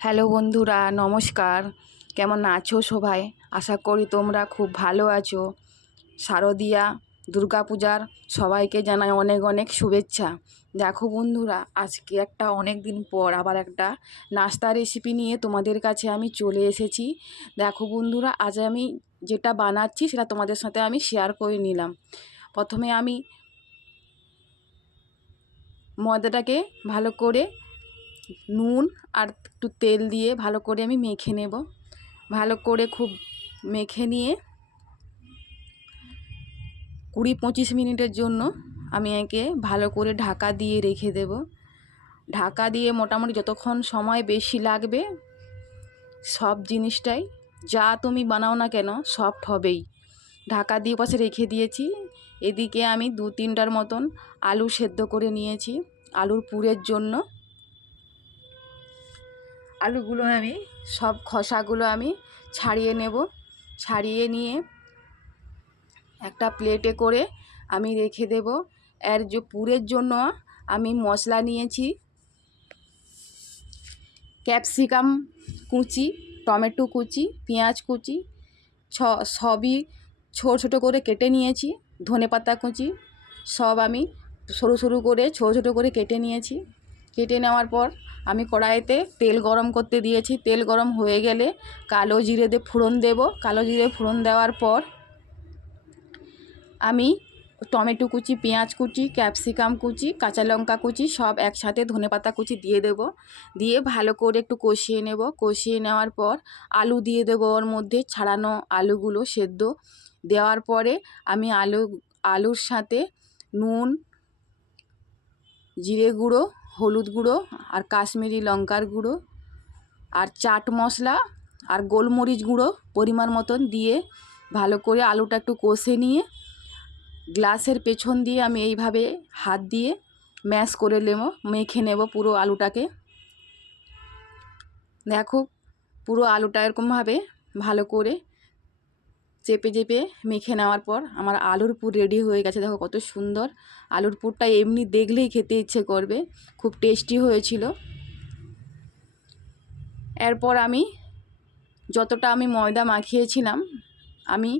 Hello বন্ধুরা, নমস্কার। কেমন আছো সবাই? আশা করি তোমরা খুব ভালো আছো। শারদীয়া দুর্গাপূজার সবাইকে জানাই অনেক অনেক শুভেচ্ছা। দেখো বন্ধুরা, আজকে একটা অনেক দিন পর আবার একটা নাস্তা রেসিপি নিয়ে তোমাদের কাছে আমি চলে এসেছি। দেখো বন্ধুরা, আজ আমি যেটা বানাচ্ছি সেটা তোমাদের সাথে আমি শেয়ার করে নিলাম। প্রথমে আমি ময়দাটাকে ভালো করে নুন আর একটু তেল দিয়ে ভালো করে আমি মেখে নেব। ভালো করে খুব মেখে নিয়ে 20-25 মিনিটের জন্য আমি একে ভালো করে ঢাকা দিয়ে রেখে দেব। ঢাকা দিয়ে মোটামুটি যতক্ষণ সময় বেশি লাগবে, সব জিনিসটাই যা তুমি বানাও না কেন সফট হবেই। ঢাকা দিয়ে পাশে রেখে দিয়েছি। এদিকে আমি 2-3টার মতন আলু সেদ্ধ করে নিয়েছি আলুর পুরের জন্য। আলুগুলো আমি সব খোসাগুলো আমি ছাড়িয়ে নেব। ছাড়িয়ে নিয়ে একটা প্লেটে করে আমি রেখে দেব। এর যে পুরের জন্য আমি মশলা নিয়েছি ক্যাপসিকাম কুচি, টমেটো কুচি, পেঁয়াজ কুচি সবই ছোটো ছোটো করে কেটে নিয়েছি। ধনেপাতা কুচি সব আমি সরু সরু করে ছোটো ছোটো করে কেটে নিয়েছি। কেটে নেওয়ার পর আমি কড়াইতে তেল গরম করতে দিয়েছি। তেল গরম হয়ে গেলে কালো জিরে দিয়ে ফোড়ন দেব। কালো জিরে ফোড়ন দেওয়ার পর আমি টমেটো কুচি, পেঁয়াজ কুচি, ক্যাপসিকাম কুচি, কাঁচা লঙ্কা কুচি সব একসাথে ধনেপাতা কুচি দিয়ে দেব। দিয়ে ভালো করে একটু কষিয়ে নেব। কষিয়ে নেওয়ার পর আলু দিয়ে দেব। ওর মধ্যে ছাড়ানো আলুগুলো সেদ্ধ দেওয়ার পরে আমি আলুর সাথে নুন, জিরে গুঁড়ো, হলুদ গুঁড়ো আর কাশ্মীরি লঙ্কার গুঁড়ো আর চাট মশলা আর গোলমরিচ গুঁড়ো পরিমাণ মতন দিয়ে ভালো করে আলুটা একটু কষে নিয়ে গ্লাসের পেছন দিয়ে আমি এইভাবে হাত দিয়ে ম্যাশ করে মেখে নেব পুরো আলুটাকে। দেখো পুরো আলুটা এরকমভাবে ভালো করে চেপে চেপে মেখে নেওয়ার পর আমার আলুর পুর রেডি হয়ে গেছে। দেখো কত সুন্দর আলুর পুরটা, এমনি দেখলেই খেতে ইচ্ছে করবে। খুব টেস্টি হয়েছিল। এরপর আমি যতটা আমি ময়দা মাখিয়েছিলাম, আমি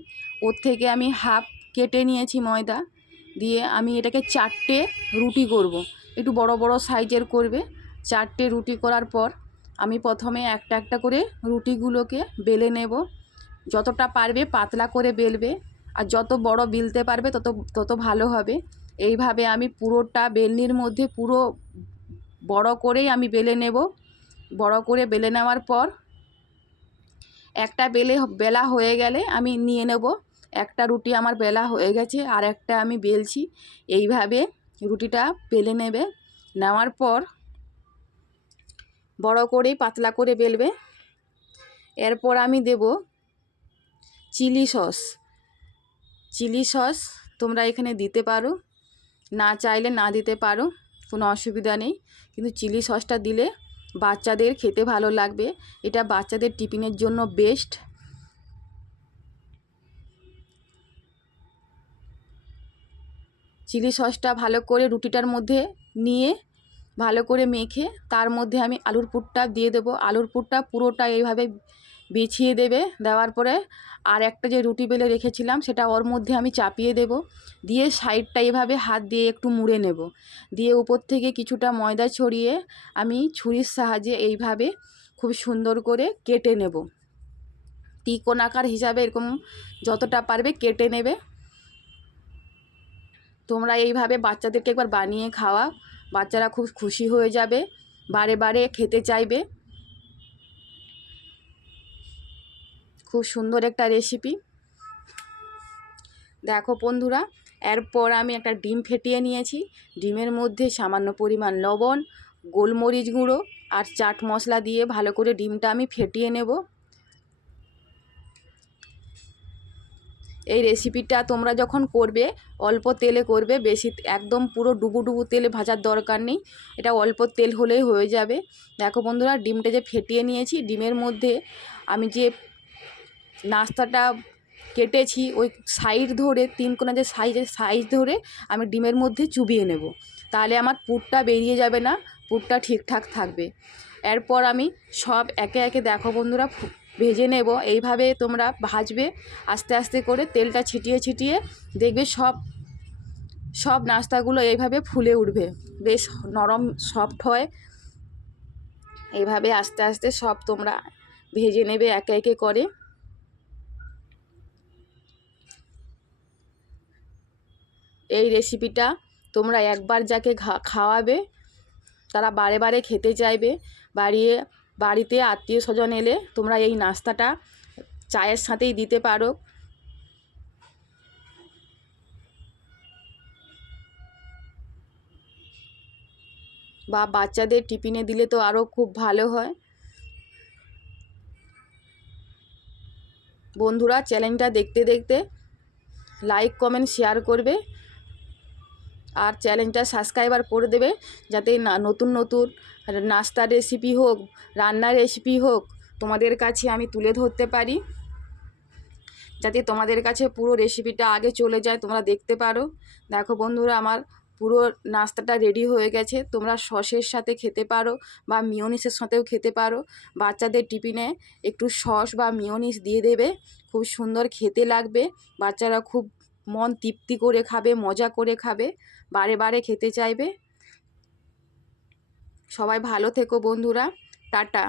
ওর থেকে আমি হাফ কেটে নিয়েছি ময়দা দিয়ে। আমি এটাকে 4টে রুটি করব। একটু বড় বড় সাইজের করবে। 4টে রুটি করার পর আমি প্রথমে একটা একটা করে রুটিগুলোকে বেলে নেব। যতটা পারবে পাতলা করে বেলবে, আর যত বড় বেলতে পারবে তত তত ভালো হবে। এইভাবে আমি পুরোটা বেলনির মধ্যে পুরো বড় করেই আমি বেলে নেব। বড় করে বেলে নেওয়ার পর একটা বেলা হয়ে গেলে আমি নিয়ে নেব। একটা রুটি আমার বেলা হয়ে গেছে, আর একটা আমি বেলছি। এইভাবে রুটিটা বেলে নেবে। নেওয়ার পর বড় করেই পাতলা করে বেলবে। এরপর আমি দেব চিলি সস। চিলি সস তোমরা এখানে দিতে পারো, না চাইলে না দিতে পারো, কোনো অসুবিধা নেই। কিন্তু চিলি সসটা দিলে বাচ্চাদের খেতে ভালো লাগবে। এটা বাচ্চাদের টিফিনের জন্য বেস্ট। চিলি সসটা ভালো করে রুটিটার মধ্যে নিয়ে ভালো করে মেখে তার মধ্যে আমি আলুর পুরটা দিয়ে দেব। আলুর পুরটা পুরোটা এইভাবে বিছিয়ে দেবে। দেওয়ার পরে আর একটা যে রুটি বেলে রেখেছিলাম সেটা ওর মধ্যে আমি চাপিয়ে দেব। দিয়ে সাইডটা এইভাবে হাত দিয়ে একটু মুড়ে নেব। দিয়ে উপর থেকে কিছুটা ময়দা ছড়িয়ে আমি ছুরির সাহায্যে এইভাবে খুব সুন্দর করে কেটে নেব। ত্রিকোণ আকার হিসাবে এরকম যতটা পারবে কেটে নেবে। তোমরা এইভাবে বাচ্চাদেরকে একবার বানিয়ে খাওয়া, বাচ্চারা খুব খুশি হয়ে যাবে, বারে বারে খেতে চাইবে। খুব সুন্দর একটা রেসিপি। দেখো বন্ধুরা, এরপর আমি একটা ডিম ফেটিয়ে নিয়েছি। ডিমের মধ্যে সামান্য পরিমাণ লবণ, গোলমরিচ গুঁড়ো আর চাট মশলা দিয়ে ভালো করে ডিমটা আমি ফেটিয়ে নেব। এই রেসিপিটা তোমরা যখন করবে অল্প তেলে করবে, বেশি একদম পুরো ডুবু ডুবু তেলে ভাজার দরকার নেই। এটা অল্প তেল হলেই হয়ে যাবে। দেখো বন্ধুরা, ডিমটা যে ফেটিয়ে নিয়েছি, ডিমের মধ্যে আমি যে নাস্তাটা কেটেছি ওই সাইড ধরে 3 কোণা যে সাইজ ধরে আমি ডিমের মধ্যে চুবিয়ে নেব। তাহলে আমার পুরটা বেরিয়ে যাবে না, পুরটা ঠিকঠাক থাকবে। এরপর আমি সব একে একে দেখো বন্ধুরা ভেজে নেব। এইভাবে তোমরা ভাজবে আস্তে আস্তে করে, তেলটা ছিটিয়ে ছিটিয়ে, দেখবে সব নাস্তাগুলো এইভাবে ফুলে উঠবে, বেশ নরম সফট হয়। এইভাবে আস্তে আস্তে সব তোমরা ভেজে নেবে একে একে করে। এই রেসিপিটা তোমরা একবার যাকে খাওয়াবে তারা বারে বারে খেতে চাইবে। বাড়িতে আত্মীয় স্বজন এলে তোমরা এই নাস্তাটা চায়ের সাথেই দিতে পারো, বা বাচ্চাদের টিফিনে দিলে তো আরও খুব ভালো হয়। বন্ধুরা চ্যানেলটা দেখতে দেখতে লাইক কমেন্ট শেয়ার করবে, আর চ্যানেলটা সাবস্ক্রাইবার করে দেবে, যাতে নতুন নতুন নাস্তার রেসিপি হোক, রান্নার রেসিপি হোক, তোমাদের কাছে আমি তুলে ধরতে পারি, যাতে তোমাদের কাছে পুরো রেসিপিটা আগে চলে যায়, তোমরা দেখতে পারো। দেখো বন্ধুরা আমার পুরো নাস্তাটা রেডি হয়ে গেছে। তোমরা সসের সাথে খেতে পারো বা মিওনিসের সাথেও খেতে পারো। বাচ্চাদের টিফিনে একটু সস বা মিওনিস দিয়ে দেবে, খুব সুন্দর খেতে লাগবে। বাচ্চারা খুব মন তৃপ্তি করে খাবে, মজা করে খাবে, বারে বারে খেতে চাইবে। সবাই ভালো থেকো বন্ধুরা, টাটা।